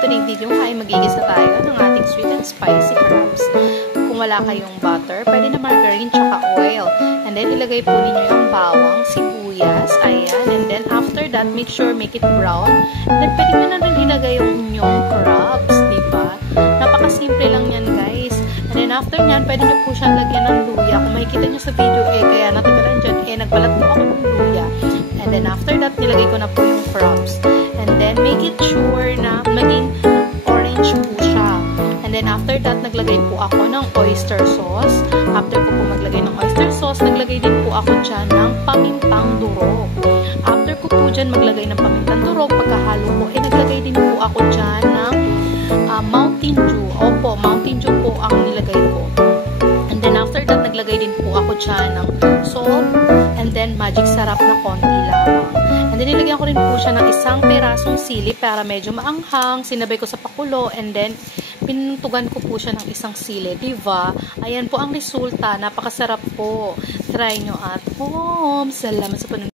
today's video ay magigisa tayo ng ating sweet and spicy crabs. Kung wala kayong butter, pwede na margarine tsaka oil. And then, ilagay po ninyo yung bawang, sibuyas, ayan. And then, after that, make sure make it brown. And then, pwede nyo na rin ilagay yung inyong crabs, diba? Napakasimple lang yan, guys. And then, after nyan, pwede nyo po siyang lagyan ng luya. Kung makikita nyo sa video, kaya natagalan dyan, nagbalat po ako ng luya. And then, after that, nilagay ko na po yung crabs. And then, make it sure na maging orange po siya. And then, after that, naglagay po ako ng oyster sauce. After ko po maglagay ng oyster sauce, naglagay din po ako dyan ng pamintang durog. After ko po dyan maglagay ng pamintang durog, pagkahalo ko, naglagay din po ako dyan ng Mountain Dew. Opo, Mountain Dew po ang nilagay ko. And then, after that, naglagay din po ako dyan ng salt. And then, magic sarap na konti lamang. And then, nilagyan ko rin po siya ng isang perasong sili para medyo maanghang. Sinabay ko sa pakulo. And then, pinuntugan ko po siya ng isang sili. Diba? Ayan po ang resulta. Napakasarap po. Try nyo at home. Salamat sa panunod.